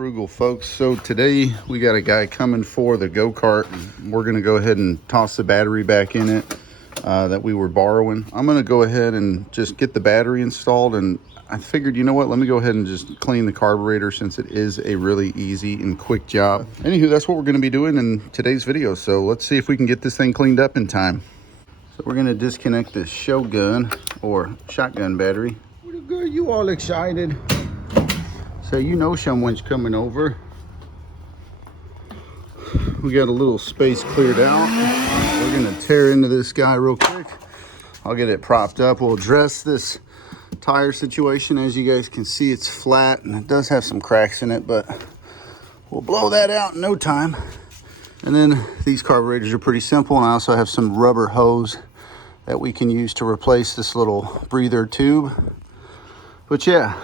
Frugal folks. So today we got a guy coming for the go-kart. We're gonna go ahead and toss the battery back in it that we were borrowing. I'm gonna go ahead and just get the battery installed, and I figured, you know what, let me go ahead and just clean the carburetor since it is a really easy and quick job. Anywho, that's what we're gonna be doing in today's video. So let's see if we can get this thing cleaned up in time. So we're gonna disconnect this Shogun or shotgun battery. What good, you all excited? So you know someone's coming over. We got a little space cleared out. We're gonna tear into this guy real quick. I'll get it propped up. We'll address this tire situation. As you guys can see, it's flat and it does have some cracks in it, but we'll blow that out in no time. And then these carburetors are pretty simple, and I also have some rubber hose that we can use to replace this little breather tube. But yeah,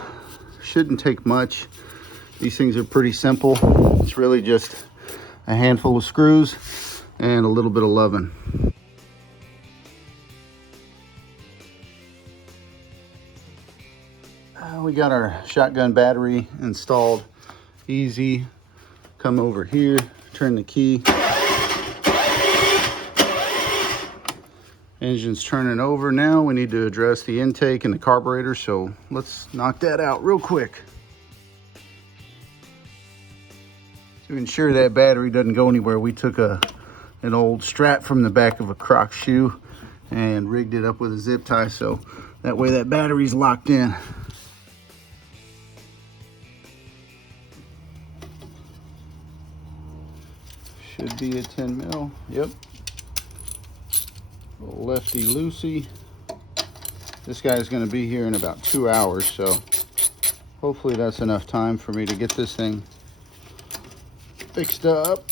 shouldn't take much. These things are pretty simple. It's really just a handful of screws and a little bit of loving. We got our shotgun battery installed. Easy. Come over here, turn the key. Engine's turning over now. We need to address the intake and the carburetor, so let's knock that out real quick. To ensure that battery doesn't go anywhere, we took an old strap from the back of a Croc shoe and rigged it up with a zip tie, so that way that battery's locked in. Should be a 10 mil, yep. Lefty loosey. This guy's going to be here in about 2 hours, so hopefully that's enough time for me to get this thing fixed up.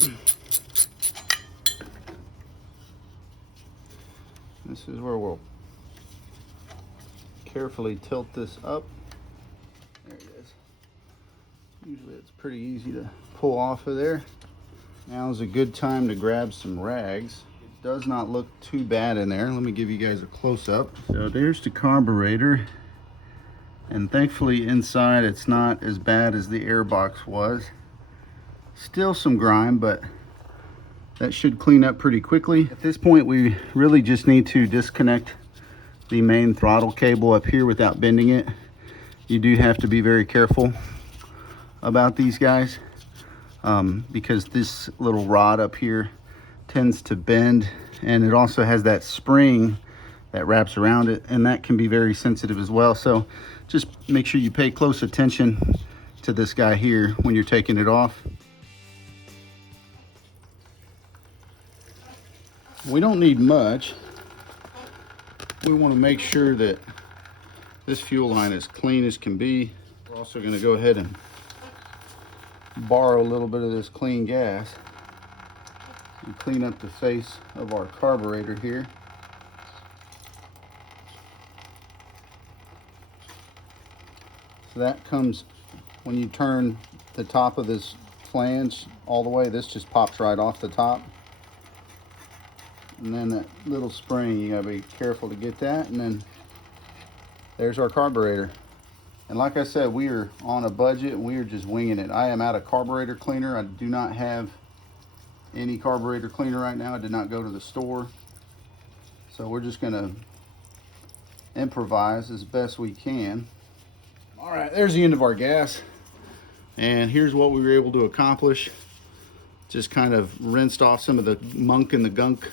This is where we'll carefully tilt this up. There it is. Usually it's pretty easy to pull off of there. Now is a good time to grab some rags. Does not look too bad in there. Let me give you guys a close-up. So there's the carburetor, and thankfully inside it's not as bad as the air box was. Still some grime, but that should clean up pretty quickly. At this point, we really just need to disconnect the main throttle cable up here without bending it. You do have to be very careful about these guys because this little rod up here tends to bend, and it also has that spring that wraps around it, and that can be very sensitive as well. So just make sure you pay close attention to this guy here when you're taking it off. We don't need much. We want to make sure that this fuel line is clean as can be. We're also going to go ahead and borrow a little bit of this clean gas and clean up the face of our carburetor here. So that comes when you turn the top of this flange all the way. This just pops right off the top. And then that little spring, you gotta be careful to get that. And then there's our carburetor. And like I said, we are on a budget and we are just winging it. I am out of carburetor cleaner. I do not have any carburetor cleaner right now. I did not go to the store, so we're just gonna improvise as best we can. All right, there's the end of our gas, and here's what we were able to accomplish. Just kind of rinsed off some of the muck and the gunk.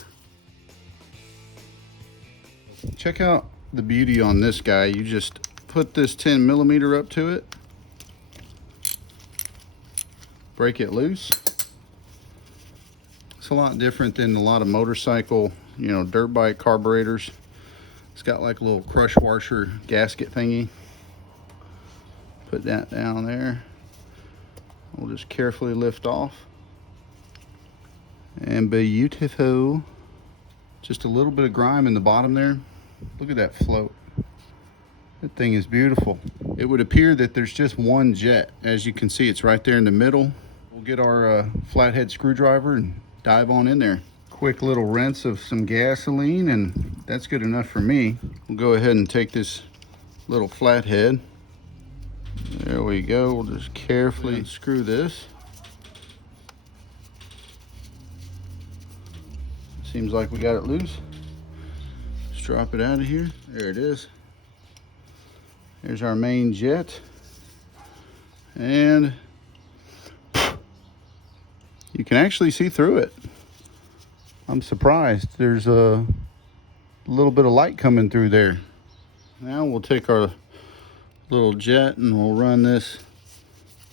Check out the beauty on this guy. You just put this 10 millimeter up to it, break it loose. It's a lot different than a lot of motorcycle, dirt bike carburetors. It's got like a little crush washer gasket thingy. Put that down there. We'll just carefully lift off. And beautiful. Just a little bit of grime in the bottom there. Look at that float. That thing is beautiful. It would appear that there's just one jet. As you can see, it's right there in the middle. We'll get our flathead screwdriver and dive on in there. Quick little rinse of some gasoline, and that's good enough for me. We'll go ahead and take this little flathead There we go. We'll just carefully unscrew this. Seems like we got it loose. Let's drop it out of here. There it is. There's our main jet. And you can actually see through it. I'm surprised. There's a little bit of light coming through there. Now we'll take our little jet and we'll run this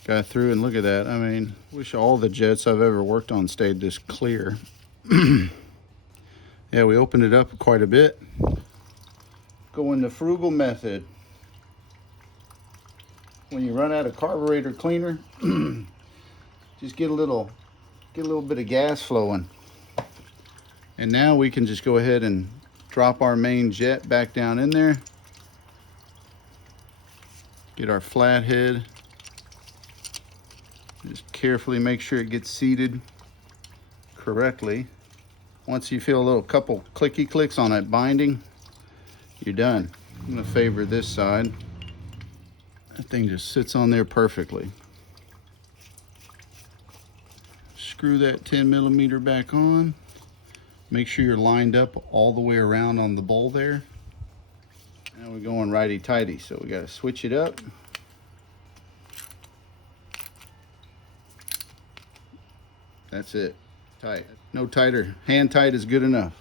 guy through, and look at that. I mean, wish all the jets I've ever worked on stayed this clear. Yeah, we opened it up quite a bit. Going the frugal method. When you run out of carburetor cleaner, just get a little bit of gas flowing. And now we can just go ahead and drop our main jet back down in there. Get our flathead. Just carefully make sure it gets seated correctly. Once you feel a little couple clicky clicks on that binding, you're done. I'm gonna favor this side. That thing just sits on there perfectly. Screw that 10mm back on. Make sure you're lined up all the way around on the bowl there. Now we're going righty-tighty, so we gotta switch it up. That's it, tight. No tighter, hand tight is good enough.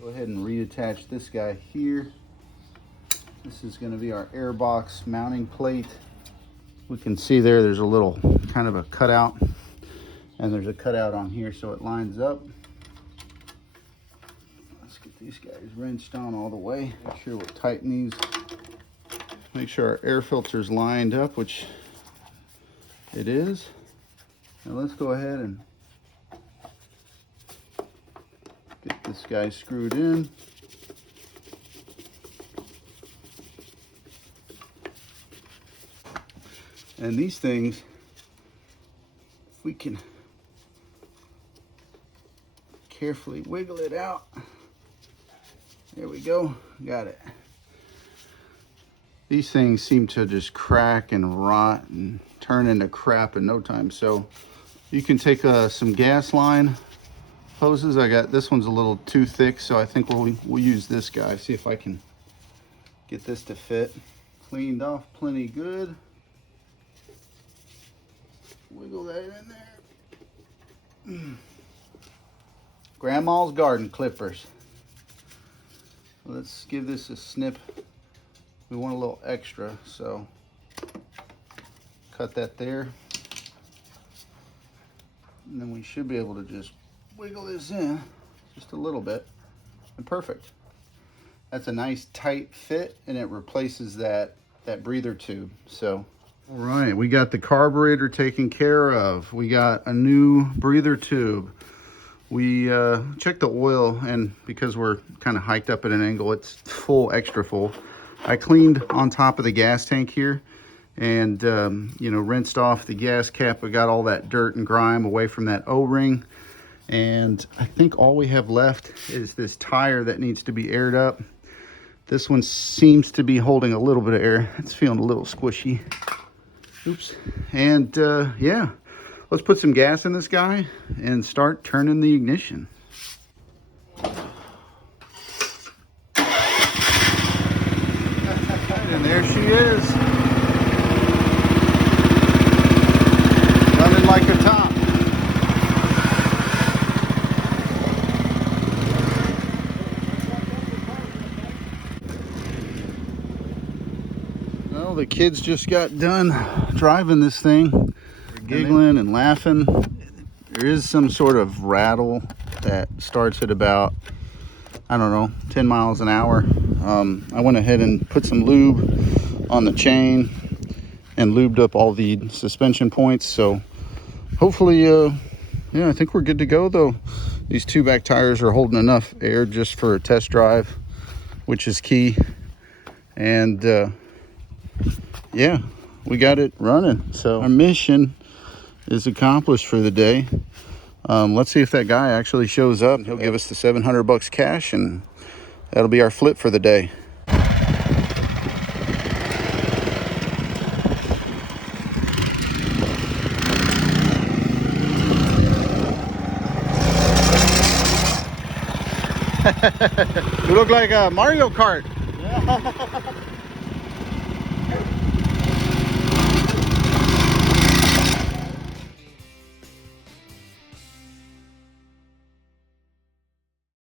Go ahead and reattach this guy here. This is gonna be our air box mounting plate. We can see there's a little kind of a cutout, and there's a cutout on here so it lines up. Let's get these guys wrenched on all the way. Make sure we'll tighten these. Make sure our air filter's lined up, which it is. Now let's go ahead and get this guy screwed in. And these things, if we can carefully wiggle it out. There we go, got it. These things seem to just crack and rot and turn into crap in no time. So you can take some gas line hoses. I got, this one's a little too thick, so I think we'll use this guy. See if I can get this to fit. Cleaned off plenty good. Wiggle that in there. Grandma's garden clippers. Let's give this a snip. We want a little extra, so cut that there. And then we should be able to just wiggle this in just a little bit, and perfect. That's a nice tight fit, and it replaces that breather tube. So, all right, we got the carburetor taken care of. We got a new breather tube. We checked the oil, and because we're kind of hiked up at an angle, it's full, extra full. I cleaned on top of the gas tank here, and you know, rinsed off the gas cap. We got all that dirt and grime away from that O-ring, and I think all we have left is this tire that needs to be aired up. This one seems to be holding a little bit of air. It's feeling a little squishy. Oops. And yeah, let's put some gas in this guy and start turning the ignition. And there she is. Running like a top. Well, the kids just got done driving this thing. They're giggling and laughing. There is some sort of rattle that starts at about, I don't know, 10 miles an hour. I went ahead and put some lube on the chain and lubed up all the suspension points. So hopefully, yeah, I think we're good to go though. These two back tires are holding enough air just for a test drive, which is key. And yeah, we got it running. So our mission is accomplished for the day. Let's see if that guy actually shows up. He'll give us the $700 cash, and That'll be our flip for the day. You look like a Mario Kart. Yeah.